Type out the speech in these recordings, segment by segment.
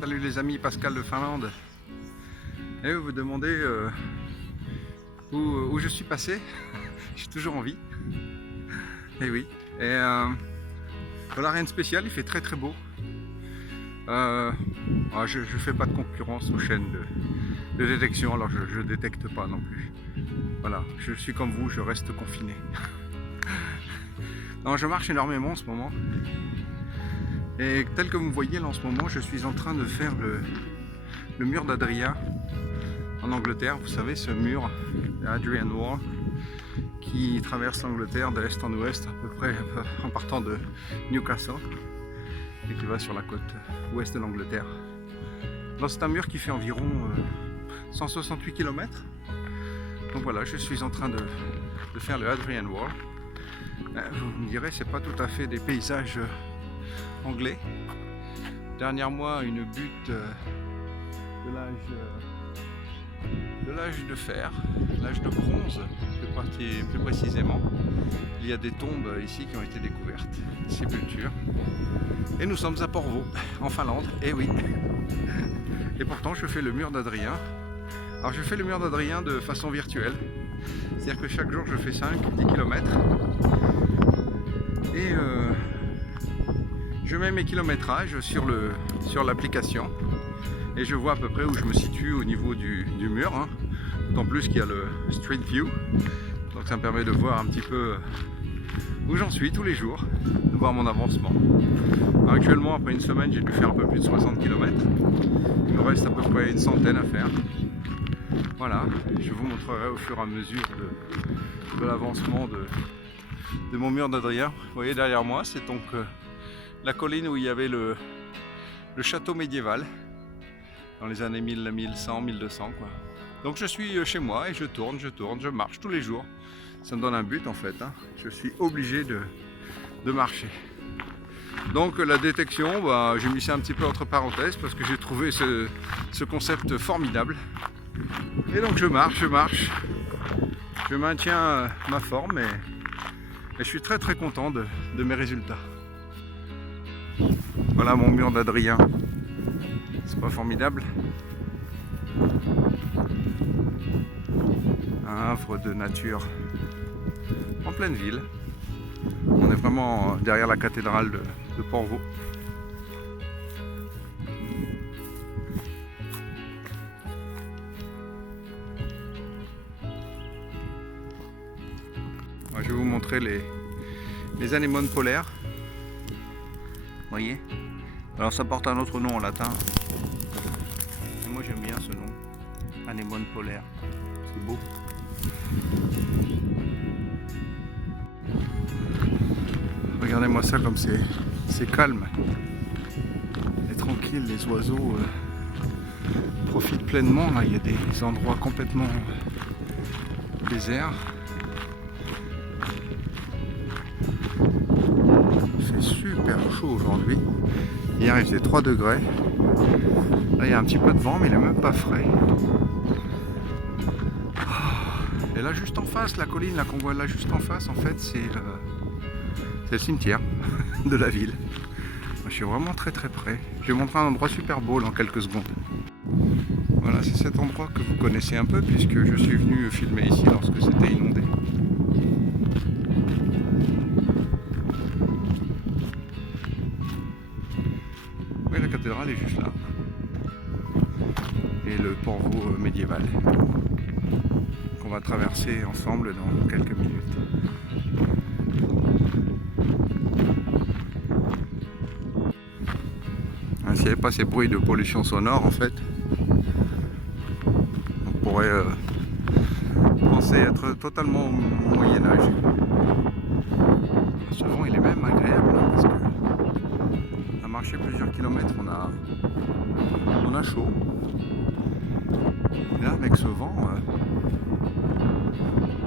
Salut les amis, Pascal de Finlande. Et vous vous demandez où je suis passé. Je suis toujours en vie. Et oui. Et voilà, rien de spécial, il fait très très beau. Je ne fais pas de concurrence aux chaînes de détection, alors je ne détecte pas non plus. Voilà, je suis comme vous, je reste confiné. Non, je marche énormément en ce moment. Et tel que vous voyez là en ce moment, je suis en train de faire le mur d'Adrien en Angleterre. Vous savez, ce mur, Hadrian Wall, qui traverse l'Angleterre de l'est en ouest, à peu près en partant de Newcastle, et qui va sur la côte ouest de l'Angleterre. C'est un mur qui fait environ 168 km. Donc voilà, je suis en train de faire le Hadrian Wall. Vous me direz, c'est pas tout à fait des paysages anglais. Dernière mois, une butte de l'âge de fer, l'âge de bronze, plus précisément. Il y a des tombes ici qui ont été découvertes, des sépultures. Et nous sommes à Porvoo, en Finlande, et oui. Et pourtant, je fais le mur d'Adrien. Alors, je fais le mur d'Adrien de façon virtuelle. C'est-à-dire que chaque jour, je fais 5-10 km. Et je mets mes kilométrages sur l'application. Et je vois à peu près où je me situe au niveau du mur. D'autant plus qu'il y a le Street View. Donc ça me permet de voir un petit peu où j'en suis tous les jours, de voir mon avancement. Alors actuellement, après une semaine, j'ai dû faire un peu plus de 60 km. Il me reste à peu près une centaine à faire. Voilà, je vous montrerai au fur et à mesure de l'avancement de mon mur d'Adrien. Vous voyez derrière moi, c'est donc la colline où il y avait le château médiéval dans les années 1100, 1200 quoi. Donc je suis chez moi et je tourne, je marche tous les jours. Ça me donne un but en fait. Je suis obligé de marcher. Donc la détection, j'ai mis ça un petit peu entre parenthèses parce que j'ai trouvé ce concept formidable. Et donc je marche, je maintiens ma forme et je suis très très content de mes résultats. Voilà mon mur d'Adrien. C'est pas formidable? Un havre de nature en pleine ville. On est vraiment derrière la cathédrale de Porvoo. Je vais vous montrer les anémones polaires. Vous voyez? Alors ça porte un autre nom en latin. Et moi j'aime bien ce nom. Anémone polaire. C'est beau. Regardez-moi ça comme c'est calme et tranquille. Les oiseaux profitent pleinement. Là, il y a des endroits complètement déserts. C'est super chaud aujourd'hui. Hier il faisait 3 degrés. Là il y a un petit peu de vent mais il n'est même pas frais. Et là juste en face, la colline là qu'on voit là juste en face, en fait c'est le cimetière de la ville. Je suis vraiment très très près. Je vais vous montrer un endroit super beau dans quelques secondes. Voilà, c'est cet endroit que vous connaissez un peu puisque je suis venu filmer ici lorsque c'était inondé. Oui, la cathédrale est juste là. Et le Porvoo médiéval qu'on va traverser ensemble dans quelques minutes. S'il n'y avait pas ces bruits de pollution sonore, en fait, on pourrait penser être totalement au Moyen-Âge. Ce vent, il est même agréable parce que à marcher plusieurs kilomètres, on a chaud. Et là, avec ce vent,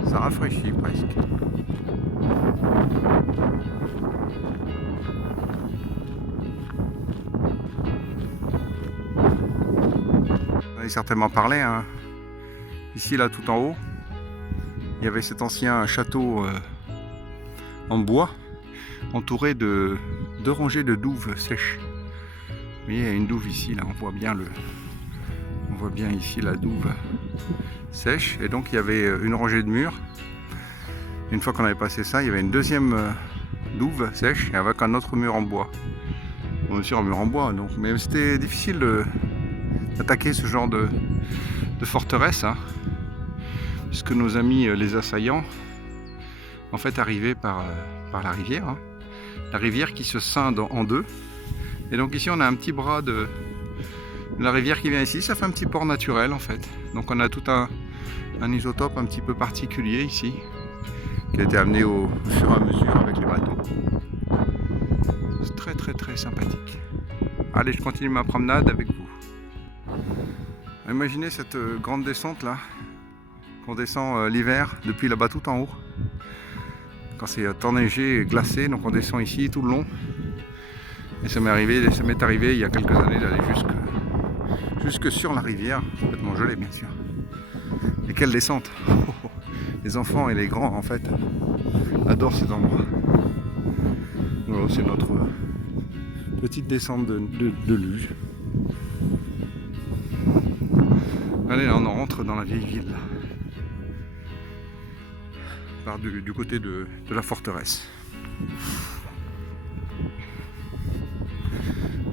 ça rafraîchit presque. Vous avez certainement parlé, ici là tout en haut, il y avait cet ancien château en bois entouré de 2 rangées de douves sèches. voyez, il y a une douve ici, là, on voit bien ici la douve sèche. Et donc il y avait une rangée de murs. Une fois qu'on avait passé ça, il y avait une deuxième douve sèche et avec un autre mur en bois. Bon, bien sûr, un mur en bois, donc, mais c'était difficile d'attaquer ce genre de forteresse, hein, puisque nos amis les assaillants en fait arrivaient par la rivière, hein. La rivière qui se scinde en deux. Et donc ici on a un petit bras de la rivière qui vient ici, ça fait un petit port naturel en fait. Donc on a tout un isotope un petit peu particulier ici, qui a été amené au fur et à mesure avec les bateaux. C'est très très très sympathique. Allez, je continue ma promenade avec vous. Imaginez cette grande descente là, qu'on descend l'hiver depuis là-bas tout en haut. Quand c'est enneigé et glacé, donc on descend ici tout le long. Et ça m'est arrivé il y a quelques années d'aller jusque sur la rivière, complètement gelée bien sûr. Et quelle descente! Les enfants et les grands en fait adorent cet endroit. Voilà, c'est notre petite descente de luge. Allez, là, on rentre dans la vieille ville. Là. Par du côté de la forteresse.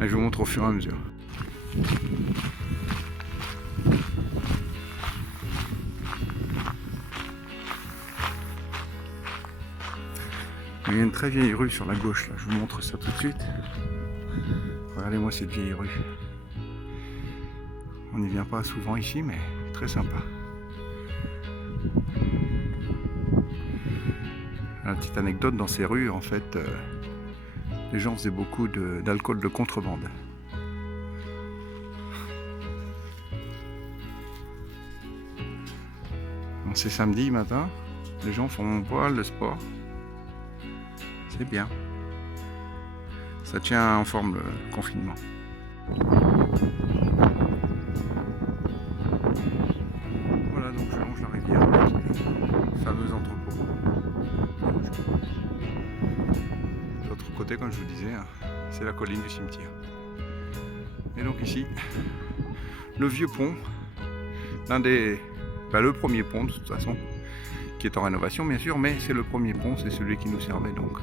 Et je vous montre au fur et à mesure. Il y a une très vieille rue sur la gauche, là. Je vous montre ça tout de suite. Regardez-moi cette vieille rue. On n'y vient pas souvent ici, mais très sympa. Une petite anecdote, dans ces rues, en fait, les gens faisaient beaucoup d'alcool de contrebande. Donc c'est samedi matin, les gens font pas le sport. C'est bien. Ça tient en forme le confinement. Voilà, donc je longe la rivière avec les fameux entrepôts. De l'autre côté, comme je vous disais, c'est la colline du cimetière. Et donc ici, le vieux pont, le premier pont de toute façon, qui est en rénovation bien sûr, mais c'est le premier pont, c'est celui qui nous servait donc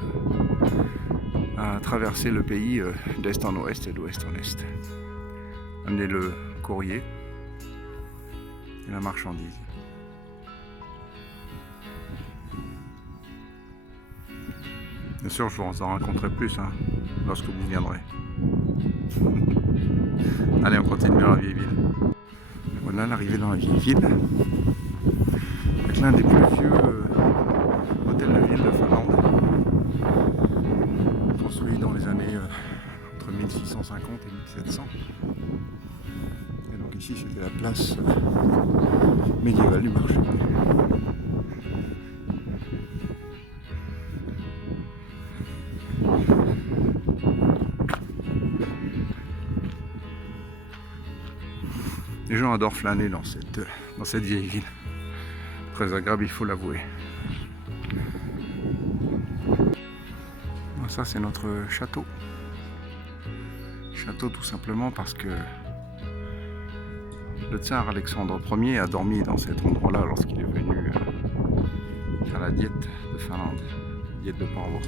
à traverser le pays d'est en ouest et d'ouest en est. Amener le courrier et la marchandise. Bien sûr, je vous en raconterai plus lorsque vous viendrez. Allez, on continue dans la vieille ville. Voilà l'arrivée dans la vieille ville. Avec l'un des plus vieux hôtels de ville de Finlande. Construit dans les années entre 1650 et 1700. Et donc ici c'était la place médiévale du marché. Les gens adorent flâner dans cette vieille ville. Très agréable, il faut l'avouer. Ça, c'est notre château. Château tout simplement parce que le tsar Alexandre Ier a dormi dans cet endroit-là lorsqu'il est venu faire la diète de Finlande, diète de Porvoo.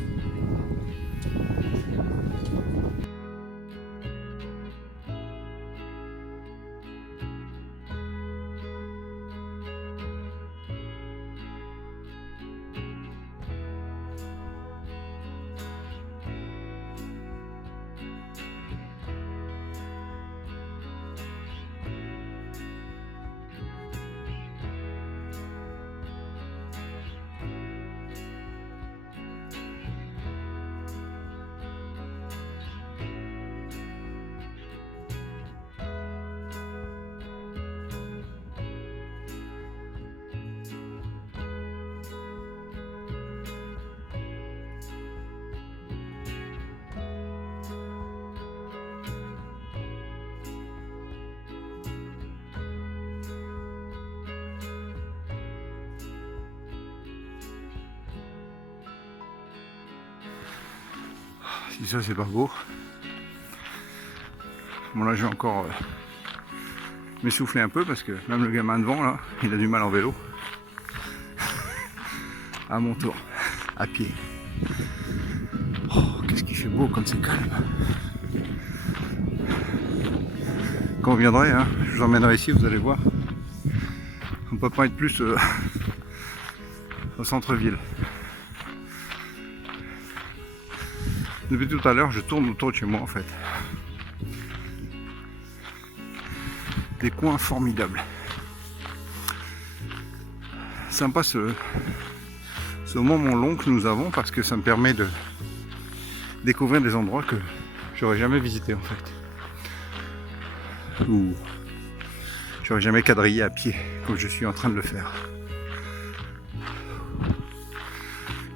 Si ça c'est pas beau. Bon là je vais encore m'essouffler un peu parce que même le gamin devant là, il a du mal en vélo. À mon tour, à pied. Oh, qu'est-ce qu'il fait beau comme c'est calme. Quand vous viendrez, hein, je vous emmènerai ici, vous allez voir. On peut pas être plus au centre-ville. Depuis tout à l'heure, je tourne autour de chez moi en fait. Des coins formidables. Sympa ce moment long que nous avons parce que ça me permet de découvrir des endroits que j'aurais jamais visités en fait. Ou j'aurais jamais quadrillé à pied comme je suis en train de le faire.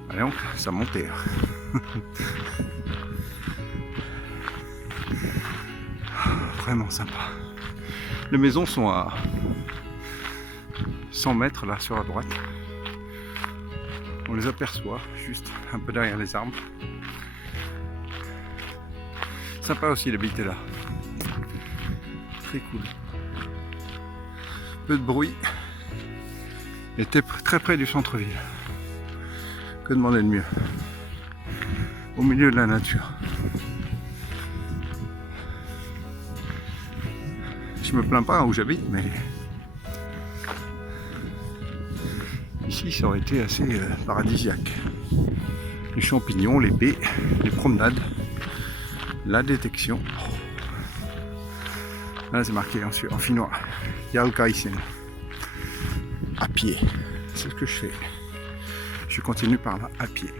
Allez donc, ça montait. Vraiment sympa. Les maisons sont à 100 mètres là sur la droite. On les aperçoit juste un peu derrière les arbres. Sympa aussi d'habiter là. Très cool. Peu de bruit. Et très près du centre-ville. Que demander de mieux? Au milieu de la nature. Je me plains pas où j'habite, mais ici ça aurait été assez paradisiaque. Les champignons, les baies, les promenades, la détection. Là c'est marqué en finnois, Jalkaisen. À pied, c'est ce que je fais. Je continue par là, à pied.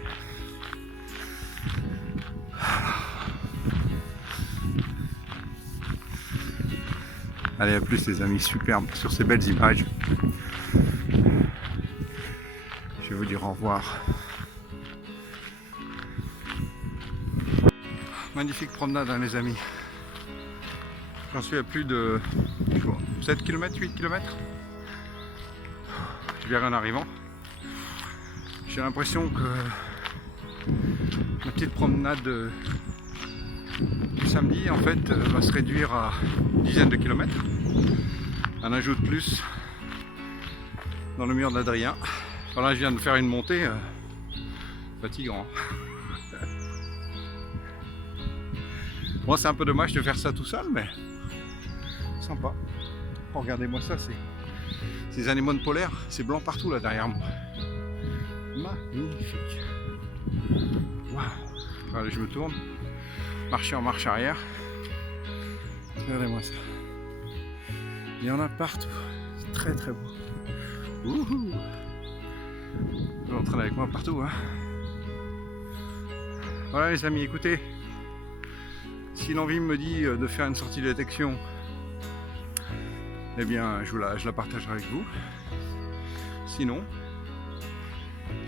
Allez, à plus les amis, superbe sur ces belles images. Je vais vous dire au revoir. Magnifique promenade hein, les amis. J'en suis à plus de 7 km, 8 km. Je verrai en arrivant. J'ai l'impression que ma petite promenade du samedi en fait va se réduire à une dizaine de kilomètres. Un ajout de plus dans le mur d'Adrien. Voilà, je viens de faire une montée fatigant. Bon, c'est un peu dommage de faire ça tout seul, mais sympa. Oh, regardez-moi ça, c'est ces anémones polaires, c'est blanc partout là derrière moi. Magnifique. Waouh. Allez, je me tourne. Marcher en marche arrière. Regardez-moi ça. Il y en a partout. C'est très très beau. Wouhou. Je m'entraîne avec moi partout. Hein. Voilà les amis, écoutez. Si l'envie me dit de faire une sortie de détection, eh bien je la partagerai avec vous. Sinon,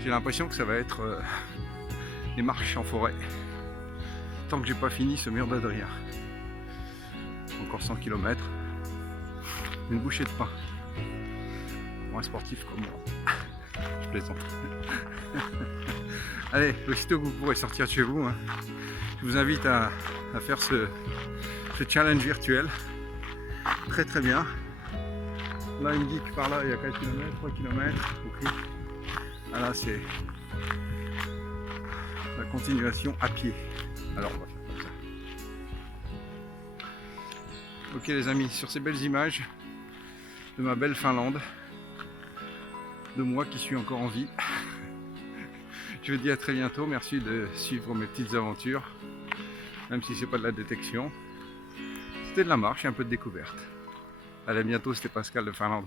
j'ai l'impression que ça va être des marches en forêt. Tant que j'ai pas fini ce mur d'Adrien. Encore 100 km. Une bouchée de pain. Pour un sportif comme moi. Je plaisante. Allez, aussitôt que vous pourrez sortir de chez vous, hein, je vous invite à faire ce challenge virtuel. Très très bien. Là il me dit que par là il y a 4 km, 3 km. Ok. Ah là c'est la continuation à pied. Alors on va faire comme ça. Ok les amis, sur ces belles images de ma belle Finlande, de moi qui suis encore en vie, je vous dis à très bientôt. Merci de suivre mes petites aventures, même si c'est pas de la détection. C'était de la marche et un peu de découverte. Allez, à bientôt, c'était Pascal de Finlande.